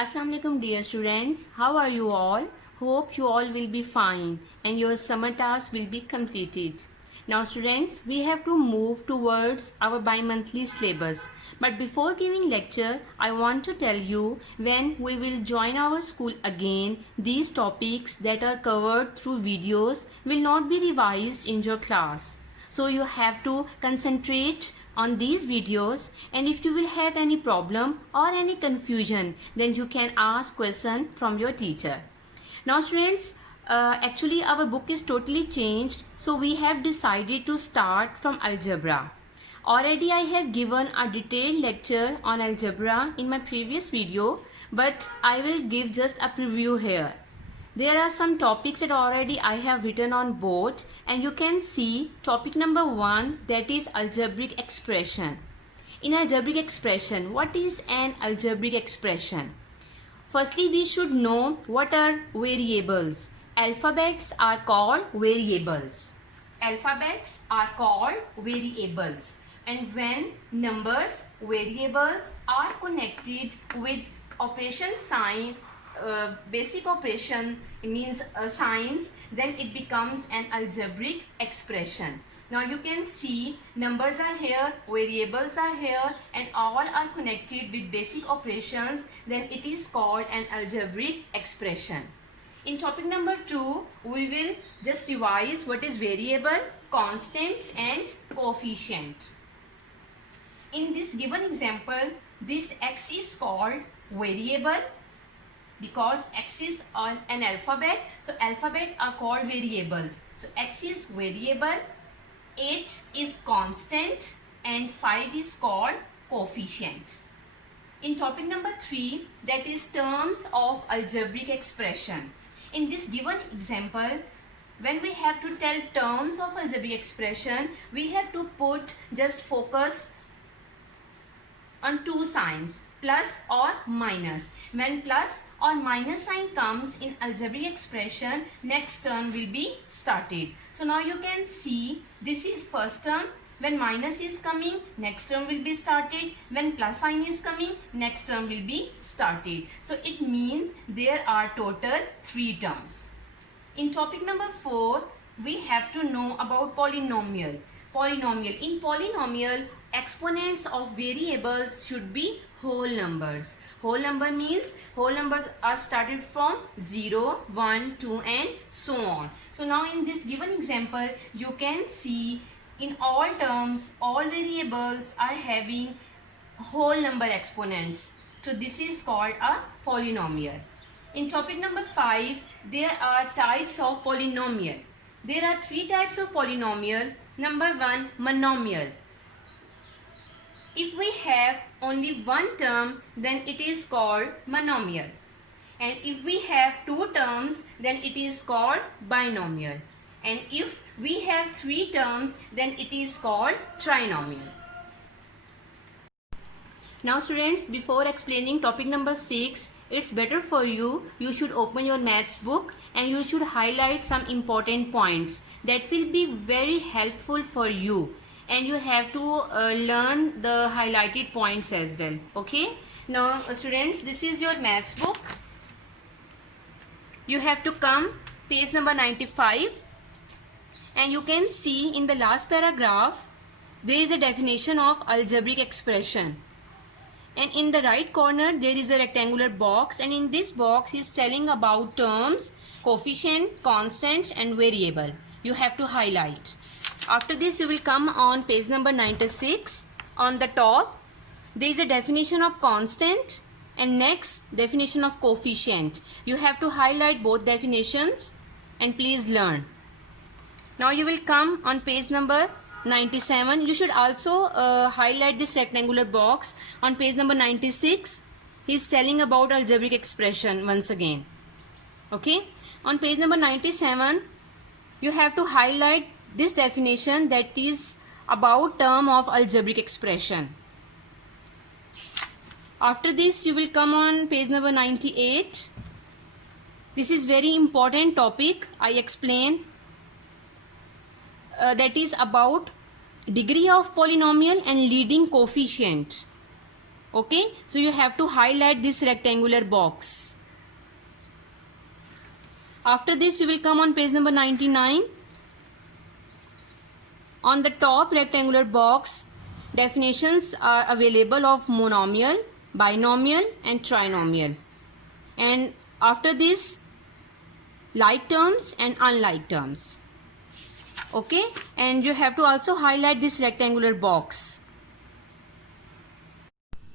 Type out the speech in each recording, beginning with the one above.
Assalamu alaikum dear students, how are you all? Hope you all will be fine and your summer tasks will be completed. Now students, we have to move towards our bi-monthly syllabus. But before giving lecture, I want to tell you when we will join our school again, these topics that are covered through videos will not be revised in your class. So you have to concentrate on these videos, and if you will have any problem or any confusion, then you can ask question from your teacher. Now students, actually our book is totally changed, so we have decided to start from algebra. Already I have given a detailed lecture on algebra in my previous video, but I will give just a preview here. There are some topics that already I have written on board, and you can see topic number 1, that is algebraic expression. In algebraic expression, what is an algebraic expression? Firstly, we should know what are variables. Alphabets are called variables. Alphabets are called variables. And when numbers, variables are connected with operation sign, basic operation means signs, then it becomes an algebraic expression. Now you can see numbers are here, variables are here, and all are connected with basic operations, then it is called an algebraic expression. In topic number 2, we will just revise what is variable, constant and coefficient. In this given example, this x is called variable because x is on an alphabet, so alphabet are called variables. So x is variable, 8 is constant, and 5 is called coefficient. In topic number 3, that is terms of algebraic expression. In this given example, when we have to tell terms of algebraic expression, we have to put just focus on two signs, plus or minus. When plus or minus sign comes in algebraic expression, next term will be started. So now you can see this is first term. When minus is coming, next term will be started. When plus sign is coming, next term will be started. So it means there are total 3 terms. In topic number 4, we have to know about polynomial. Polynomial. In polynomial, exponents of variables should be whole numbers. Whole number means whole numbers are started from 0, 1, 2 and so on. So now in this given example, you can see in all terms, all variables are having whole number exponents. So this is called a polynomial. In topic number 5, there are types of polynomial. There are 3 types of polynomial. Number 1, monomial. If we have only one term, then it is called monomial. And if we have 2 terms, then it is called binomial. And if we have 3 terms, then it is called trinomial. Now students, before explaining topic number 6, it's better for you should open your maths book and you should highlight some important points that will be very helpful for you. And you have to learn the highlighted points as well. Okay. Now students, this is your maths book. You have to come page number 95, and you can see in the last paragraph there is a definition of algebraic expression. And in the right corner there is a rectangular box, and in this box he is telling about terms, coefficient, constants and variable. You have to highlight. After this you will come on page number 96. On the top there is a definition of constant and next definition of coefficient. You have to highlight both definitions and please learn. Now you will come on page number 97. You should also highlight this rectangular box. On page number 96 he is telling about algebraic expression once again. Okay. On page number 97 you have to highlight this definition that is about term of algebraic expression. After this you will come on page number 98. This is very important topic I explain, that is about degree of polynomial and leading coefficient. Okay, so you have to highlight this rectangular box. After this, you will come on page number 99. On the top rectangular box, definitions are available of monomial, binomial and trinomial. And after this, like terms and unlike terms. Okay, and you have to also highlight this rectangular box.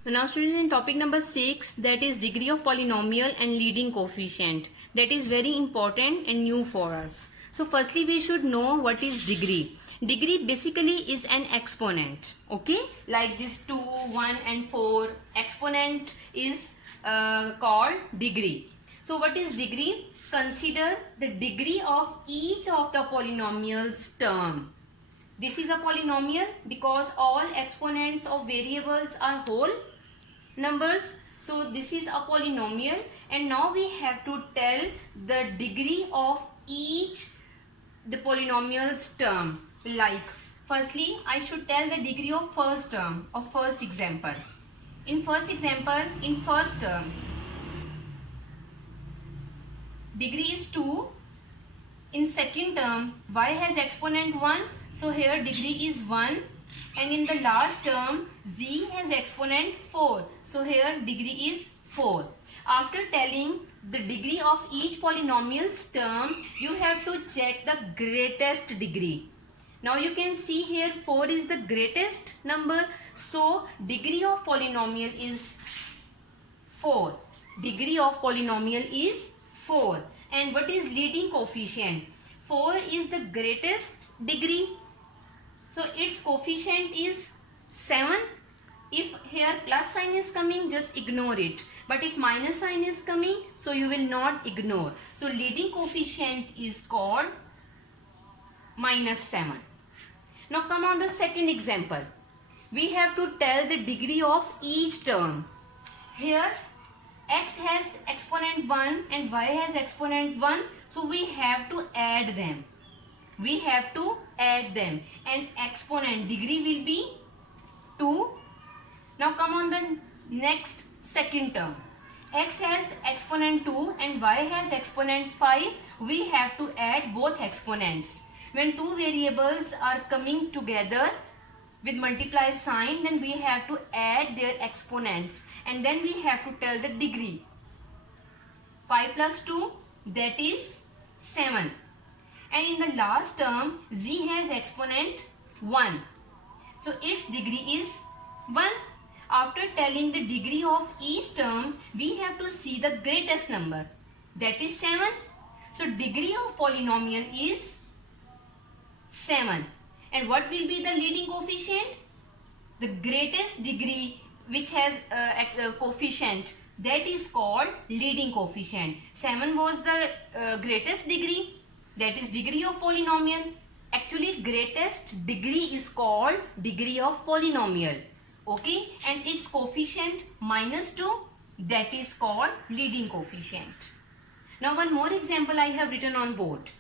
Now students, in topic number 6, that is degree of polynomial and leading coefficient. That is very important and new for us. So firstly we should know what is degree. Degree basically is an exponent. Okay, like this 2, 1 and 4 exponent is called degree. So what is degree? Consider the degree of each of the polynomial's term. This is a polynomial because all exponents of variables are whole numbers. So this is a polynomial, and now we have to tell the degree of each the polynomial's term. Like firstly I should tell the degree of first term of first example. In first example, in first term, degree is 2. In second term, y has exponent 1, so here degree is 1. And in the last term, z has exponent 4, so here degree is 4. After telling the degree of each polynomial's term, you have to check the greatest degree. Now you can see here 4 is the greatest number, so degree of polynomial is 4. Degree of polynomial is 4. And what is leading coefficient? 4 is the greatest degree, so its coefficient is 7. If here plus sign is coming, just ignore it. But if minus sign is coming, so you will not ignore. So leading coefficient is called -7. Now come on the second example. We have to tell the degree of each term. Here x has exponent 1 and y has exponent 1, so we have to add them. We have to add them, and exponent degree will be 2. Now come on the next second term. X has exponent 2 and y has exponent 5. We have to add both exponents. When two variables are coming together with multiply sign, then we have to add their exponents, and then we have to tell the degree. 5 plus 2, that is 7. And in the last term, z has exponent 1, so its degree is 1. After telling the degree of each term, we have to see the greatest number, that is 7. So degree of polynomial is 7. And what will be the leading coefficient? The greatest degree which has coefficient, that is called leading coefficient. 7 was the greatest degree, that is degree of polynomial. Actually greatest degree is called degree of polynomial. Okay, and its coefficient -2, that is called leading coefficient. Now one more example I have written on board.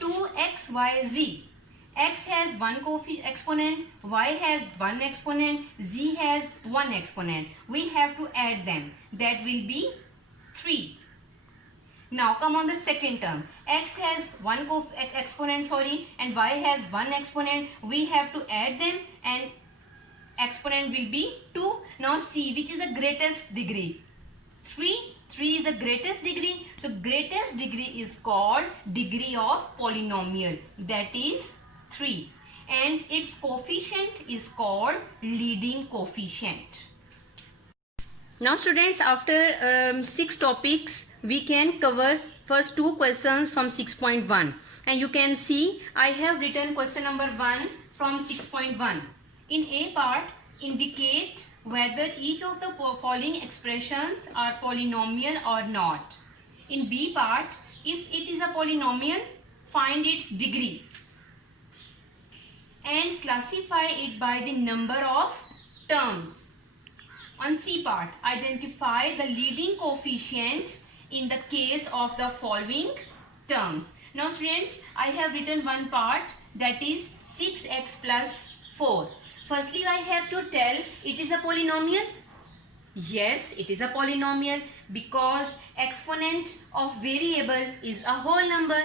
2x, y, z. X has one exponent, y has one exponent, z has one exponent. We have to add them. That will be 3. Now come on the second term. X has one exponent, and y has one exponent. We have to add them, and exponent will be 2. Now see which is the greatest degree. 3. 3 is the greatest degree. So greatest degree is called degree of polynomial, that is 3, and its coefficient is called leading coefficient. Now students, after 6 topics, we can cover first 2 questions from 6.1, and you can see I have written question number 1 from 6.1. In A part, indicate whether each of the following expressions are polynomial or not. In B part, if it is a polynomial, find its degree and classify it by the number of terms. On C part, identify the leading coefficient in the case of the following terms. Now students, I have written one part, that is 6x plus 4. Firstly, I have to tell it is a polynomial. Yes, it is a polynomial because exponent of variable is a whole number.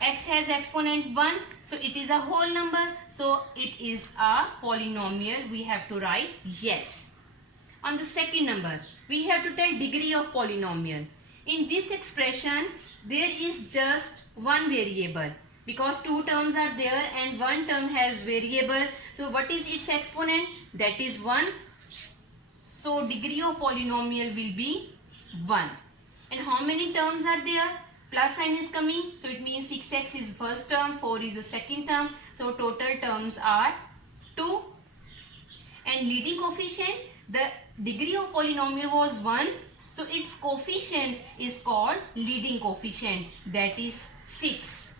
X has exponent 1, so it is a whole number, so it is a polynomial. We have to write yes. On the second number, we have to tell degree of polynomial. In this expression, there is just one variable because two terms are there and one term has variable. So what is its exponent? That is 1. So degree of polynomial will be 1. And how many terms are there? Plus sign is coming, so it means 6x is first term, 4 is the second term. So total terms are 2. And leading coefficient, the degree of polynomial was 1. So its coefficient is called leading coefficient, that is 6.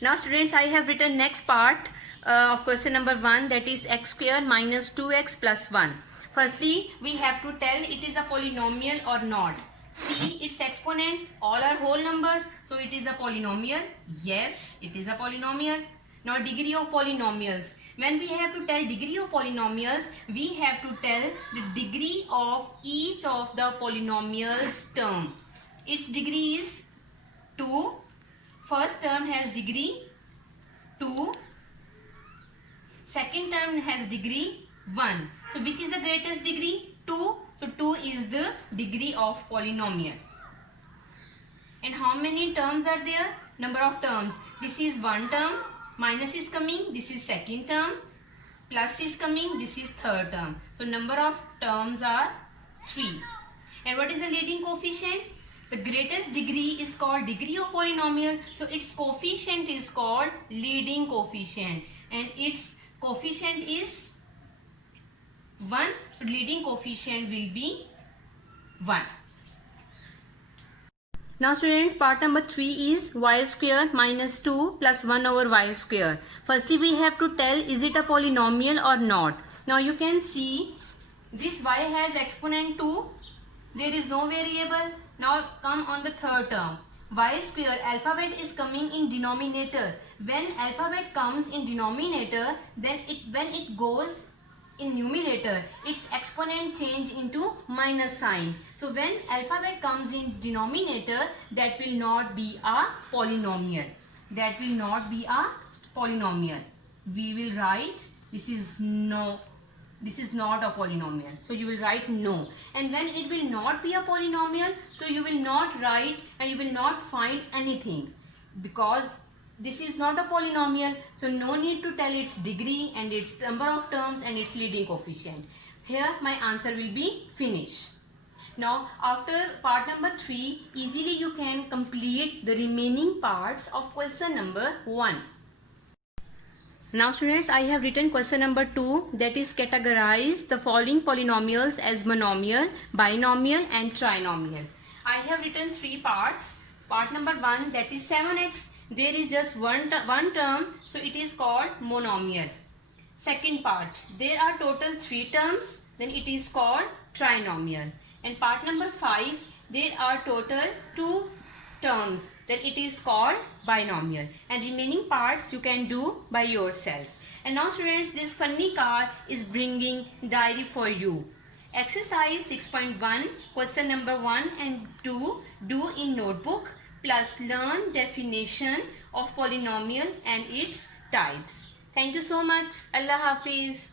Now students, I have written next part of question number 1, that is x square minus 2x plus 1. Firstly, we have to tell it is a polynomial or not. See its exponent, all are whole numbers, so it is a polynomial. Yes, it is a polynomial. Now degree of polynomials. When we have to tell degree of polynomials, we have to tell the degree of each of the polynomials term. Its degree is 2. First term has degree 2. Second term has degree 1. So which is the greatest degree? 2. So 2 is the degree of polynomial. And how many terms are there? Number of terms. This is one term. Minus is coming. This is second term. Plus is coming. This is third term. So number of terms are 3. And what is the leading coefficient? The greatest degree is called degree of polynomial. So its coefficient is called leading coefficient. And its coefficient is 1. So leading coefficient will be 1. Now students, part number 3 is y square minus 2 plus 1 over y square. Firstly, we have to tell is it a polynomial or not. Now you can see this y has exponent 2. There is no variable. Now come on the third term. Y square, alphabet is coming in denominator. When alphabet comes in denominator, then when it goes in numerator, its exponent change into minus sign. So when alphabet comes in denominator, that will not be a polynomial. That will not be a polynomial. We will write this is no. This is not a polynomial. So you will write no. And when it will not be a polynomial, so you will not write and you will not find anything because this is not a polynomial. So no need to tell its degree and its number of terms and its leading coefficient. Here my answer will be finished. Now after part number 3, easily you can complete the remaining parts of question number 1. Now students, I have written question number 2, that is categorize the following polynomials as monomial, binomial and trinomial. I have written 3 parts. Part number 1, that is 7x. There is just one term, so it is called monomial. Second part, there are total 3 terms, then it is called trinomial. And part number 5, there are total 2 terms, then it is called binomial. And remaining parts you can do by yourself. And now students, this funny card is bringing diary for you. Exercise 6.1, question number 1 and 2 do in notebook, plus learn definition of polynomial and its types. Thank you so much. Allah Hafiz.